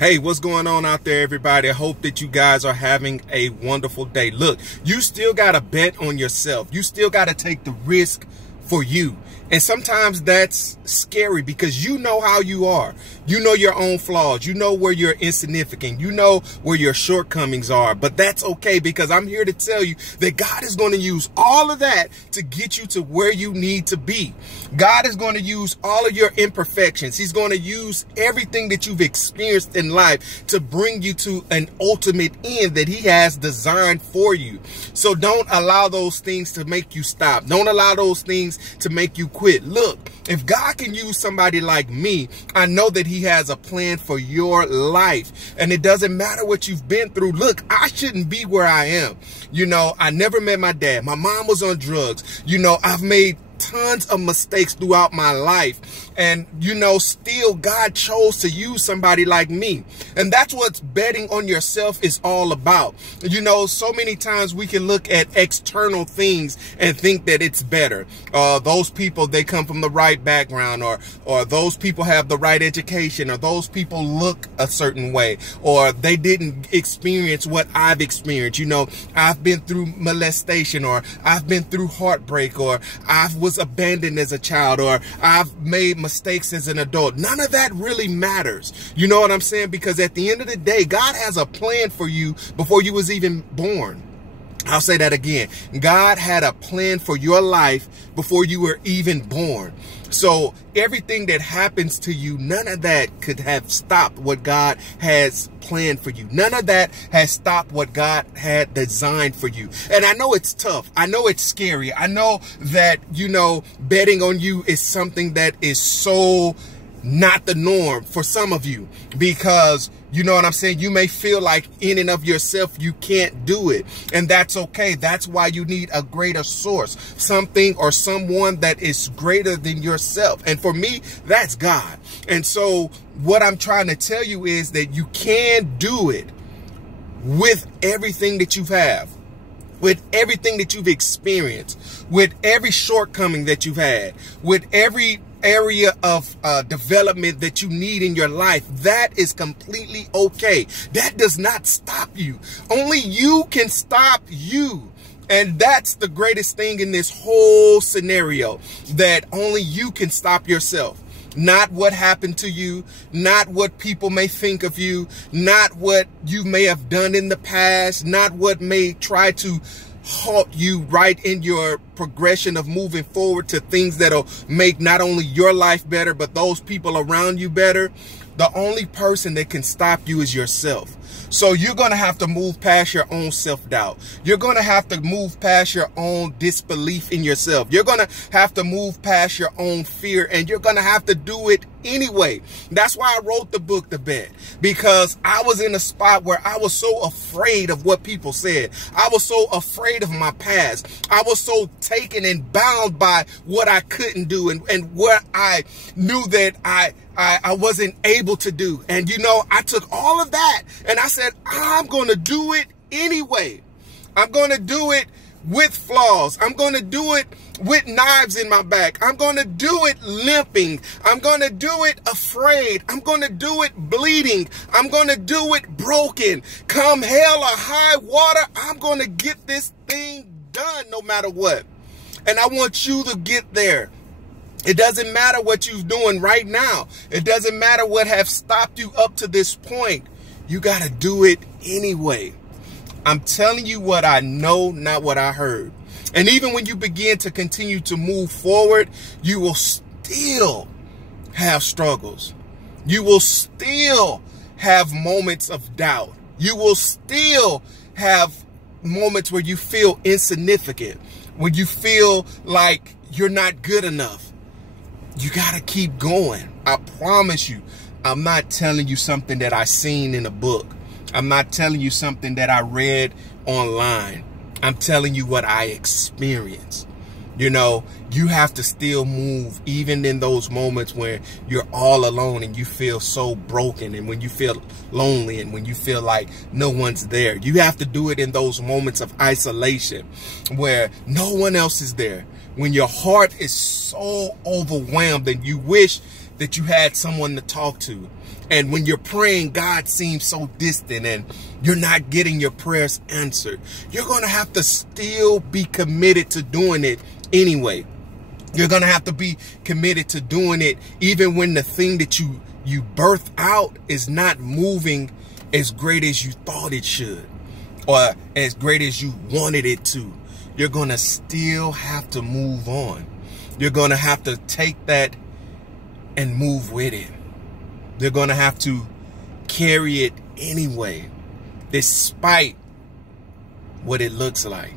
Hey, what's going on out there, everybody? I hope that you guys are having a wonderful day. Look, you still got to bet on yourself. You still got to take the risk for you. And sometimes that's scary because you know how you are. You know your own flaws. You know where you're insignificant. You know where your shortcomings are. But that's okay, because I'm here to tell you that God is going to use all of that to get you to where you need to be. God is going to use all of your imperfections. He's going to use everything that you've experienced in life to bring you to an ultimate end that He has designed for you. So don't allow those things to make you stop. Don't allow those things to make you quit. Look, if God can use somebody like me, I know that He has a plan for your life. And it doesn't matter what you've been through. Look, I shouldn't be where I am. You know, I never met my dad. My mom was on drugs. You know, I've made tons of mistakes throughout my life. And, you know, still God chose to use somebody like me. And that's what betting on yourself is all about. You know, so many times we can look at external things and think that it's better. Those people, they come from the right background, or those people have the right education, or those people look a certain way, or they didn't experience what I've experienced. You know, I've been through molestation, or I've been through heartbreak, or I was abandoned as a child, or I've made mistakes as an adult. None of that really matters. You know what I'm saying? Because at the end of the day, God has a plan for you before you was even born. I'll say that again. God had a plan for your life before you were even born. So everything that happens to you, none of that could have stopped what God has planned for you. None of that has stopped what God had designed for you. And I know it's tough. I know it's scary. I know that, you know, betting on you is something that is so not the norm for some of you, because you know what I'm saying? You may feel like in and of yourself, you can't do it. And that's okay. That's why you need a greater source, something or someone that is greater than yourself. And for me, that's God. And so what I'm trying to tell you is that you can do it with everything that you have, with everything that you've experienced, with every shortcoming that you've had, with every area of development that you need in your life. That is completely okay. That does not stop you. Only you can stop you. And that's the greatest thing in this whole scenario, that only you can stop yourself. Not what happened to you, not what people may think of you, not what you may have done in the past, not what may try to halt you right in your progression of moving forward to things that'll make not only your life better, but those people around you better. The only person that can stop you is yourself. So you're going to have to move past your own self-doubt. You're going to have to move past your own disbelief in yourself. You're going to have to move past your own fear, and you're going to have to do it anyway. That's why I wrote the book, The Bet, because I was in a spot where I was so afraid of what people said. I was so afraid of my past. I was so taken and bound by what I couldn't do and what I knew that I wasn't able to do. And, you know, I took all of that and I said, I'm going to do it anyway. I'm going to do it with flaws. I'm going to do it with knives in my back. I'm going to do it limping. I'm going to do it afraid. I'm going to do it bleeding. I'm going to do it broken. Come hell or high water, I'm going to get this thing done no matter what. And I want you to get there. It doesn't matter what you're doing right now. It doesn't matter what have stopped you up to this point. You got to do it anyway. I'm telling you what I know, not what I heard. And even when you begin to continue to move forward, you will still have struggles. You will still have moments of doubt. You will still have moments where you feel insignificant, when you feel like you're not good enough. You got to keep going. I promise you, I'm not telling you something that I seen in a book. I'm not telling you something that I read online. I'm telling you what I experienced. You know, you have to still move even in those moments where you're all alone and you feel so broken, and when you feel lonely and when you feel like no one's there. You have to do it in those moments of isolation where no one else is there. When your heart is so overwhelmed and you wish that you had someone to talk to. And when you're praying, God seems so distant and you're not getting your prayers answered, you're going to have to still be committed to doing it anyway. You're going to have to be committed to doing it even when the thing that you birth out is not moving as great as you thought it should or as great as you wanted it to. You're going to still have to move on. You're going to have to take that and move with it. They're going to have to carry it anyway, despite what it looks like.